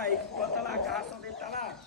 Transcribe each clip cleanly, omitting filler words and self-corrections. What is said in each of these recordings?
pai. Bota lá, a ração dele tá lá.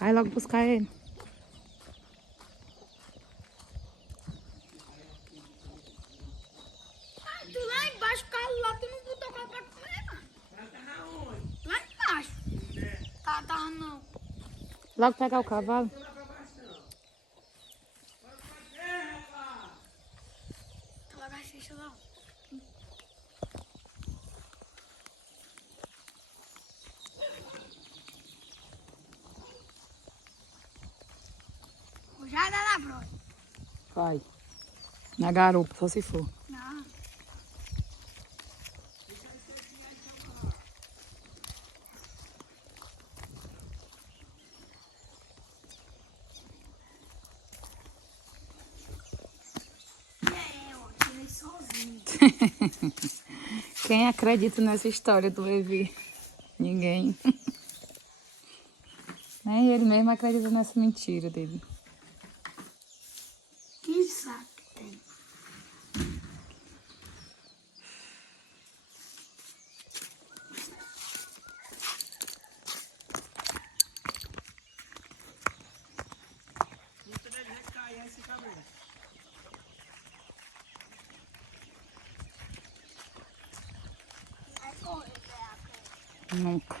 Vai logo buscar ele. Tu lá embaixo, o carro lá, tu não botou o carro pra comer, mano. Tá onde? Lá embaixo. Tá não. Logo pegar o cavalo. Tá lá na xixi lá. Já dá na broa. Vai. Na garupa, só se for. Não. Eu tirei sozinho. Quem acredita nessa história do Levi? Ninguém. Nem ele mesmo acredita nessa mentira dele. Que saco que tem. Isso deve recair esse cabelo. Vai correr, Nunca.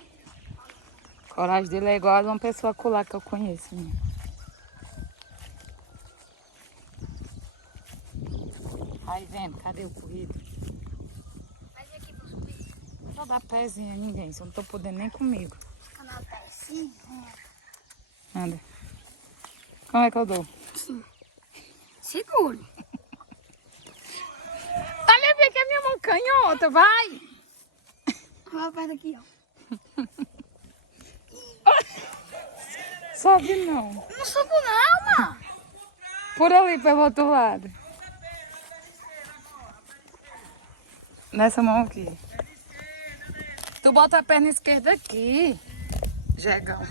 A coragem dele é igual a de uma pessoa colar que eu conheço. Né? Aí vendo, cadê o corrido? Mas e aqui pra subir? Não vou dar pezinho a ninguém, se eu não tô podendo nem comigo. Fica na pecinha. Anda. Como é que eu dou? Seguro. Olha, vê que é minha mão canhota, vai! Vai perto aqui, ó. Sobe não. Não subo não, mano. Por ali, pelo outro lado. Nessa mão aqui. Tu bota a perna esquerda aqui. Jegão.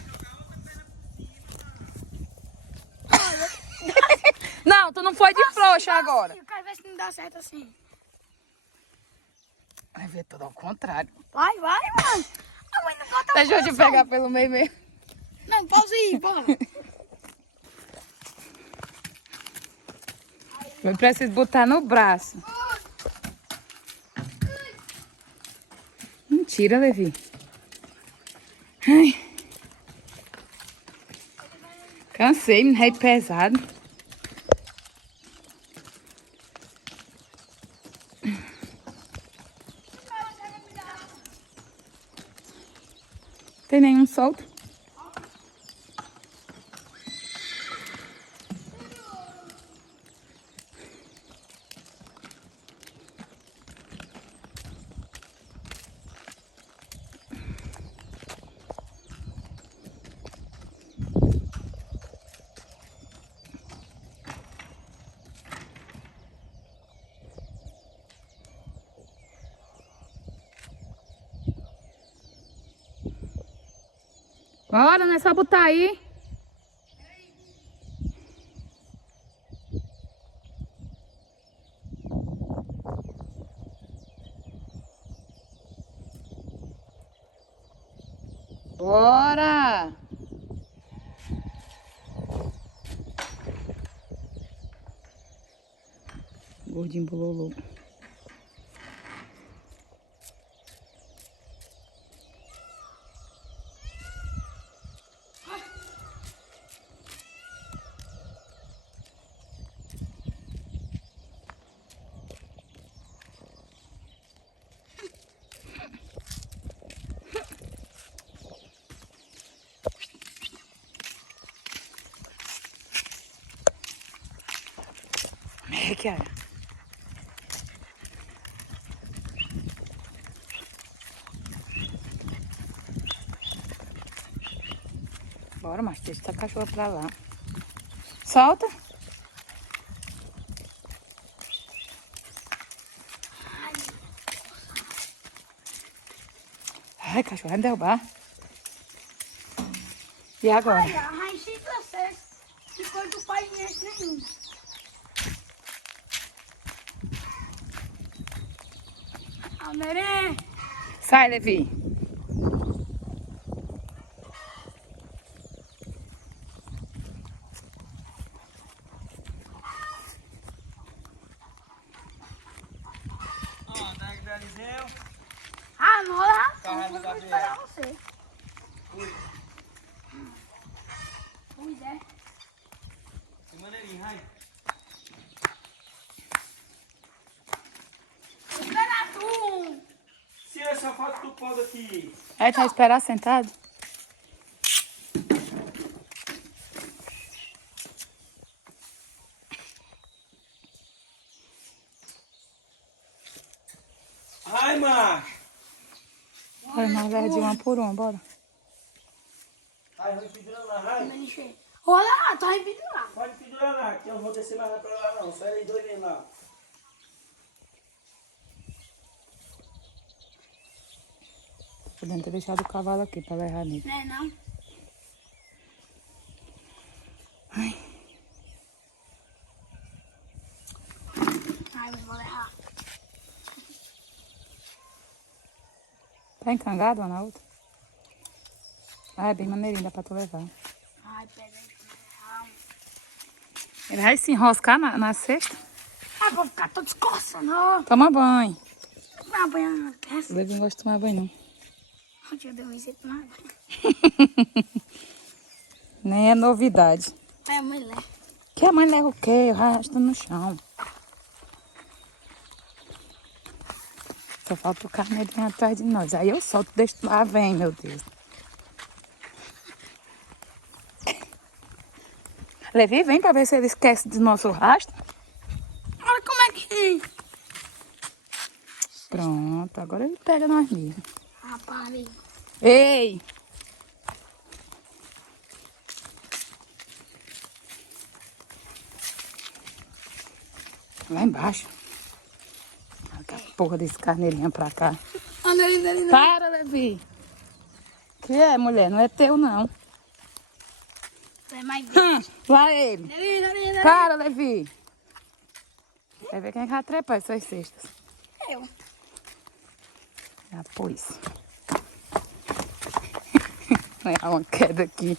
Não, tu não foi de frouxa agora. Eu quero ver se não dá certo assim. Vai ver tudo ao contrário. Vai, mano. A mãe não bota Deixa eu te pegar pelo meio mesmo. Não, pausa aí, bora. Eu preciso botar no braço. Mentira, Levi. Ai. Cansei, me rei pesado. Tem nenhum solto? Bora, não é só botar aí. Bora! Gordinho bololô. É que é. Bora, mas deixa essa cachorra pra lá. Solta. Ai, cachorro, vai me derrubar. E agora? Olha, a raiz de vocês. Se for do pai, não é nenhum. Neném. Sai, Levi. Ó, da Eliseu. Ah, não, olha. Carrega Vou o Gabriel. esperar você. Ui, Pois é. que maneirinho, vai. Espera tu. Tira essa foto do pó daqui. Aí tá esperar sentado? Ai, macho. Vai, nós leva de uma por uma, bora. Ai, vai pendurando lá, vai. Olha lá, tá empedurado. Pode pendurar lá, que eu não vou descer mais pra lá não. Só eles dois vêm lá. Podendo ter deixado o cavalo aqui pra levar nele. Né, não? Ai, Ai, eu vou levar. tá encangado uma na outra? Ah, é bem maneirinho, dá pra tu levar. Ai, peraí, deixa eu levar. Ele vai se enroscar na cesta? Ai, vou ficar todo escorçando, ó. Toma banho. Vai apanhar O essa. Levi não gosta de tomar banho, não. Eu tinha dado isso tomar banho. Nem é novidade. É, mulher. Que a mãe leva o quê? Eu arrasto no chão. Só falta o carneirinho atrás de nós. Aí eu solto, deixo... Ah, vem, meu Deus. Levi, vem pra ver se ele esquece do nosso rastro. Olha como é que... Pronto, agora ele pega nós mesmo. Rapaz, Ei! Lá embaixo. Olha a porra desse carneirinho pra cá. anda ali. Para, Levi. Que é, mulher? Não é teu, não. Tem mais Lá ele. ali. Para, Levi. Vai ver quem vai trepar essas cestas. Eu. Ah, pois. Vai dar uma queda aqui.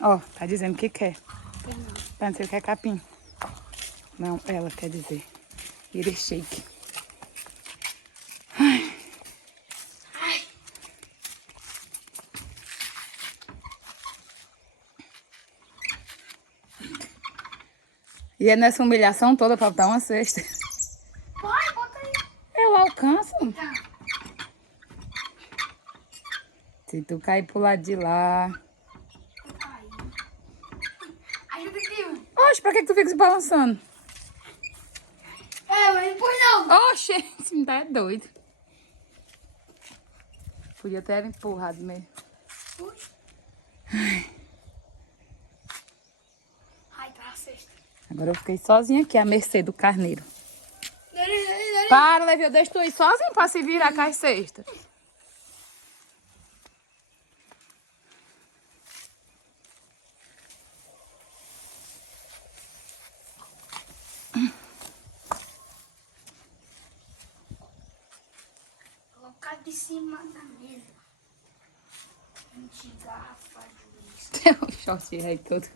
Ó, tá dizendo que quer. Tá dizendo que quer capim. Não, ela quer dizer. Ele shake. Ai. E é nessa humilhação toda pra botar uma cesta. Vai, bota aí. Eu alcanço. Tá. Se tu cair pro lado de lá. Aí. Ajuda aqui, mano. Oxe, pra que tu fica se balançando? É, mas depois não. Oxe, esse não tá doido. Podia ter empurrado mesmo. Ai, tá a cesta. Agora eu fiquei sozinha aqui, à mercê do carneiro. Dali. Para, Levi, eu deixo tu ir sozinho pra se virar com as cestas. Colocar de cima da mesa. Garrafa de uísque. Tem um short aí todo.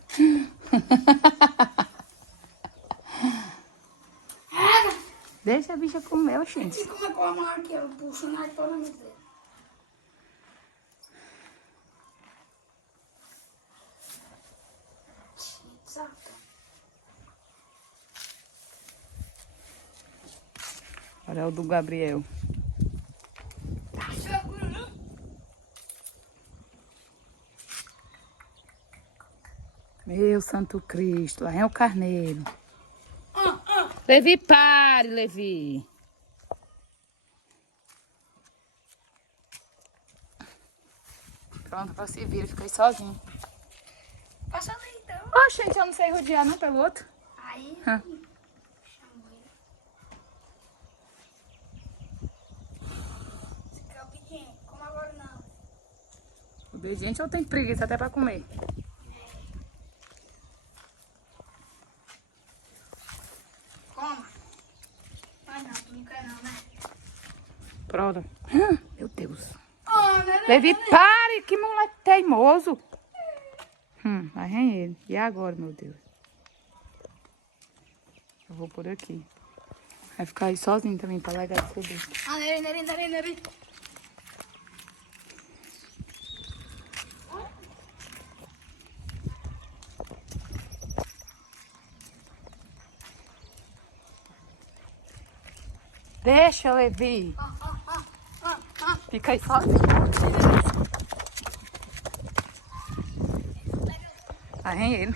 Deixa a bicha comer, gente. E como é que eu amarro aqui? Eu puxo na toda a mesa. Exato. Olha o do Gabriel. Tá seguro, não? Meu Santo Cristo, lá é o carneiro. Levi, pare, Levi. Pronto, você vira, fica aí sozinho. Passa ali então. Oh, gente, eu não sei rodear não pelo outro. Aí. Hã. Chamo ele. Você quer obediente? Como agora não? Obediente ou tem preguiça até pra comer? Como? Prova. Meu Deus. Levi, pare! Que moleque teimoso. Vai ele. E agora, meu Deus? Eu vou por aqui. Vai ficar aí sozinho também pra largar de subir. Nari. Deixa, Levi. Fica aí sozinho. Vai ele.